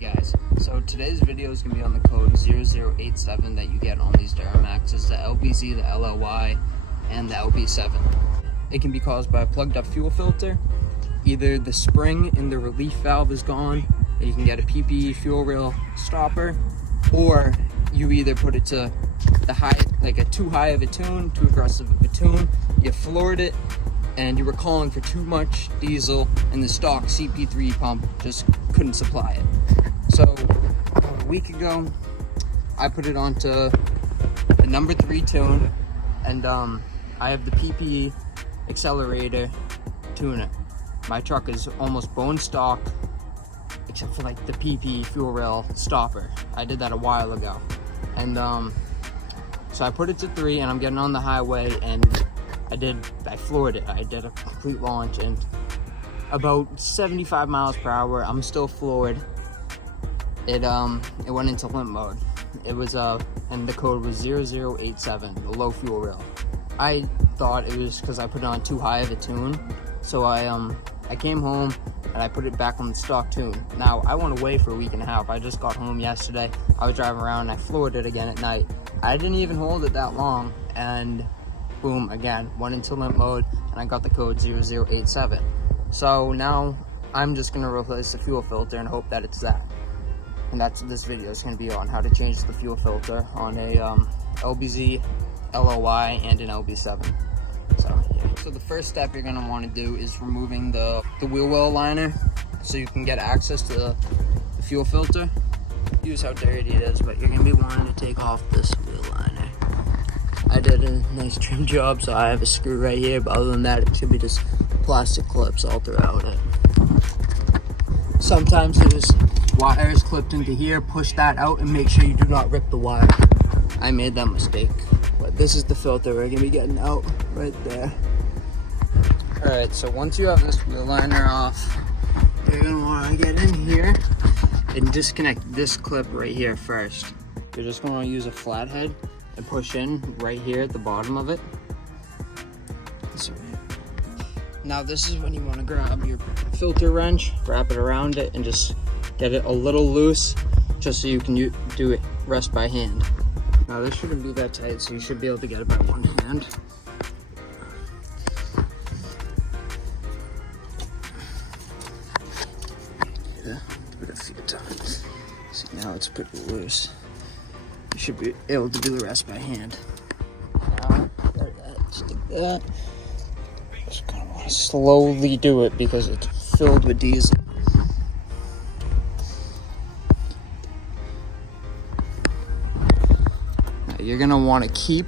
guys, so today's video is going to be on the code 0087 that you get on these Duramaxes, the LBZ, the LLY, and the LB7. It can be caused by a plugged up fuel filter. Either the spring in the relief valve is gone, and you can get a PPE fuel rail stopper, or you either put it to the high, like a too high of a tune, too aggressive of a tune, you floored it, and you were calling for too much diesel, and the stock CP3 pump just couldn't supply it. So about a week ago, I put it onto the number 3 tune, and I have the PPE accelerator tuner. My truck is almost bone stock, except for like the PPE fuel rail stopper. I did that a while ago, and so I put it to 3, and I'm getting on the highway, and I floored it. I did a complete launch, and about 75 miles per hour, I'm still floored. It went into limp mode. It was and the code was 0087, the low fuel rail. I thought it was because I put it on too high of a tune, so I came home and I put it back on the stock tune. Now I went away for a week and a half. I just got home yesterday. I was driving around and I floored it again at night. I didn't even hold it that long, and boom, again, went into limp mode, and I got the code 0087. So now I'm just gonna replace the fuel filter and hope that it's that. And that's what this video is gonna be on, how to change the fuel filter on a LBZ, LOY, and an LB7. So yeah. So the first step you're gonna wanna do is removing the wheel well liner so you can get access to the fuel filter. Use how dirty it is, but you're gonna be wanting to take off this wheel liner. I did a nice trim job, so I have a screw right here, but other than that, it should be just plastic clips all throughout it. Sometimes there's wires clipped into here. Push that out and make sure you do not rip the wire. I made that mistake, but this is the filter we're gonna be getting out right there. All right, so once you have this wheel liner off, you're gonna wanna get in here and disconnect this clip right here first. You're just gonna use a flathead and push in right here at the bottom of it. Now this is when you want to grab your filter wrench, wrap it around it, and just get it a little loose, just so you can do it rest by hand. Now this shouldn't be that tight, so you should be able to get it by one hand. Yeah, do it a few times. See, now it's pretty loose. You should be able to do the rest by hand. Now, just like that. Just kind of want to slowly do it because it's filled with diesel. Now you're going to want to keep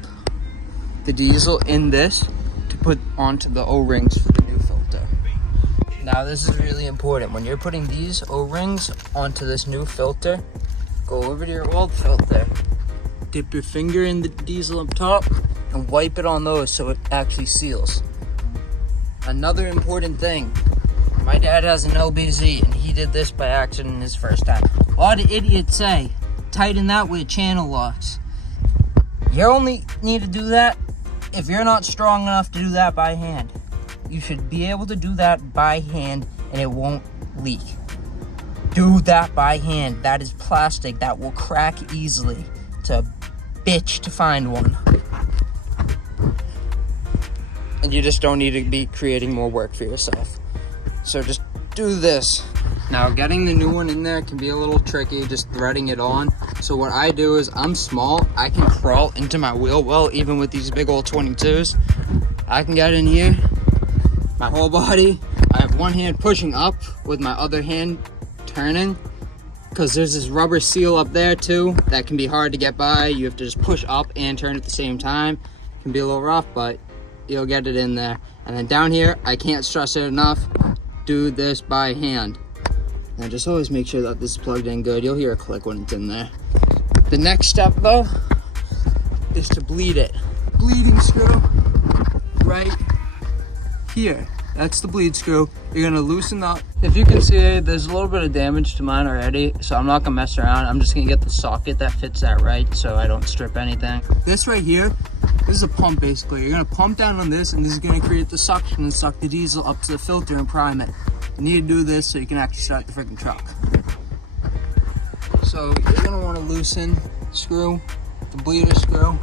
the diesel in this to put onto the O-rings for the new filter. Now this is really important. When you're putting these O-rings onto this new filter, go over to your old filter, dip your finger in the diesel up top, and wipe it on those so it actually seals. Another important thing, my dad has an LBZ, and he did this by accident his first time. A lot of idiots say, tighten that with channel locks. You only need to do that if you're not strong enough to do that by hand. You should be able to do that by hand and it won't leak. Do that by hand. That is plastic that will crack easily. It's a bitch to find one. And you just don't need to be creating more work for yourself. So just do this. Now getting the new one in there can be a little tricky, just threading it on. So what I do is, I'm small, I can crawl into my wheel well, even with these big old 22s. I can get in here, my whole body. I have one hand pushing up with my other hand turning, because there's this rubber seal up there too that can be hard to get by. You have to just push up and turn at the same time. It can be a little rough, but you'll get it in there. And then down here, I can't stress it enough, do this by hand. And just always make sure that this is plugged in good. You'll hear a click when it's in there. The next step though is to bleed it. Bleeding screw right here. That's the bleed screw. You're gonna loosen up. If you can see, there's a little bit of damage to mine already, so I'm not gonna mess around. I'm just gonna get the socket that fits that right so I don't strip anything. This right here, this is a pump basically. You're gonna pump down on this, and this is gonna create the suction and suck the diesel up to the filter and prime it. You need to do this so you can actually start the freaking truck. So you're gonna want to loosen screw, the bleeder screw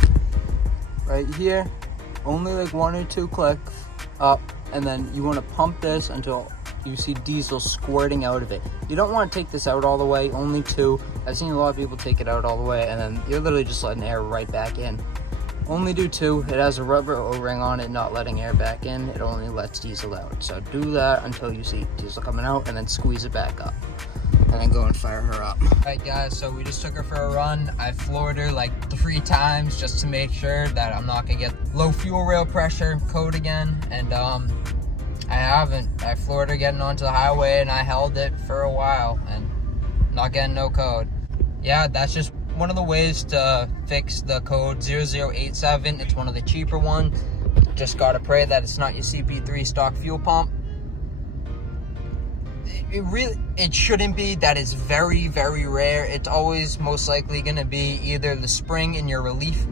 right here, only like 1 or 2 clicks up, and then you want to pump this until you see diesel squirting out of it. You don't want to take this out all the way, only 2. I've seen a lot of people take it out all the way, and then you're literally just letting air right back in. Only do 2. It has a rubber O-ring on it, not letting air back in. It only lets diesel out. So do that until you see diesel coming out, and then squeeze it back up. And then go and fire her up. Alright guys, so we just took her for a run. I floored her like 3 times just to make sure that I'm not gonna get low fuel rail pressure code again. And I haven't. I floored her getting onto the highway, and I held it for a while and not getting no code. Yeah, that's just one of the ways to fix the code 0087. It's one of the cheaper ones. Just gotta pray that it's not your CP3 stock fuel pump. It shouldn't be. That is very, very rare. It's always most likely gonna be either the spring in your relief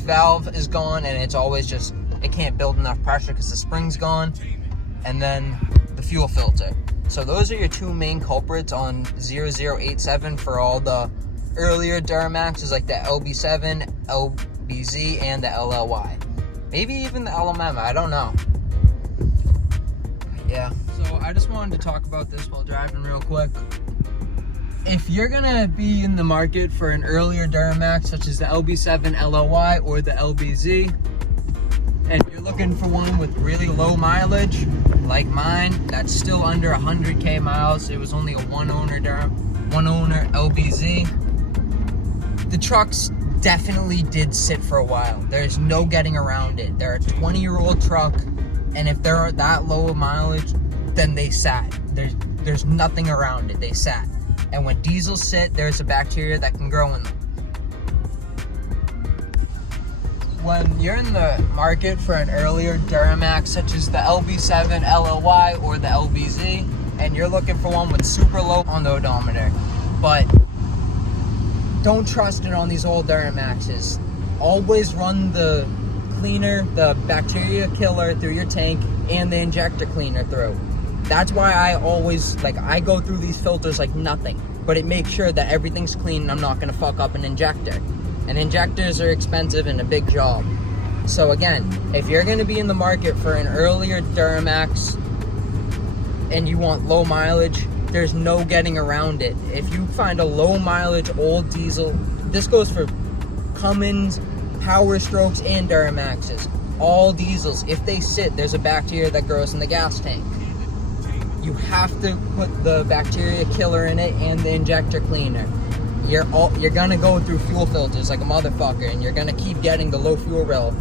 valve is gone, and it's always just, it can't build enough pressure because the spring's gone, and then the fuel filter. So those are your 2 main culprits on 0087 for all the earlier Duramaxes, like the LB7, LBZ, and the LLY. Maybe even the LMM, I don't know. Yeah. So I just wanted to talk about this while driving real quick. If you're gonna be in the market for an earlier Duramax, such as the LB7 LLY or the LBZ, and you're looking for one with really low mileage, like mine, that's still under 100K miles. It was only a one owner LBZ. The trucks definitely did sit for a while. There's no getting around it. They're a 20-year-old truck, and if they're that low of mileage, then they sat. There's nothing around it. They sat. And when diesels sit, there's a bacteria that can grow in them. When you're in the market for an earlier Duramax, such as the LB7 LLY or the LBZ, and you're looking for one with super low on the odometer, but don't trust it on these old Duramaxes. Always run the cleaner, the bacteria killer through your tank, and the injector cleaner through. That's why I always, I go through these filters like nothing, but it makes sure that everything's clean and I'm not gonna fuck up an injector. And injectors are expensive and a big job. So again, if you're gonna be in the market for an earlier Duramax and you want low mileage, there's no getting around it. If you find a low mileage old diesel, this goes for Cummins, Power Strokes, and Duramaxes. All diesels, if they sit, there's a bacteria that grows in the gas tank. You have to put the bacteria killer in it and the injector cleaner. You're gonna go through fuel filters like a motherfucker, and you're gonna keep getting the low fuel rail.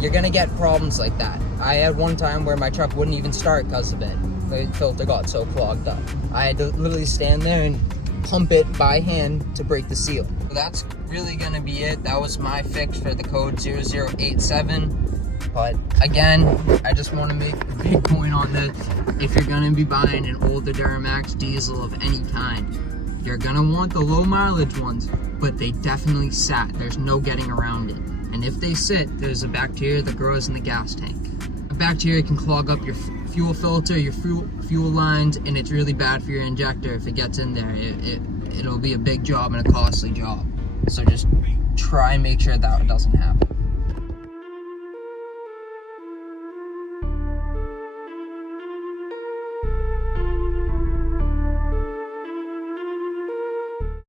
You're gonna get problems like that. I had one time where my truck wouldn't even start because of it. The filter got so clogged up. I had to literally stand there and pump it by hand to break the seal. So that's really gonna be it. That was my fix for the code 0087. But again, I just want to make a big point on this. If you're gonna be buying an older Duramax diesel of any kind, you're gonna want the low mileage ones, but they definitely sat. There's no getting around it. And if they sit, there's a bacteria that grows in the gas tank. A bacteria can clog up your fuel filter, your fuel lines, and it's really bad for your injector if it gets in there. It'll be a big job and a costly job. So just try and make sure that doesn't happen.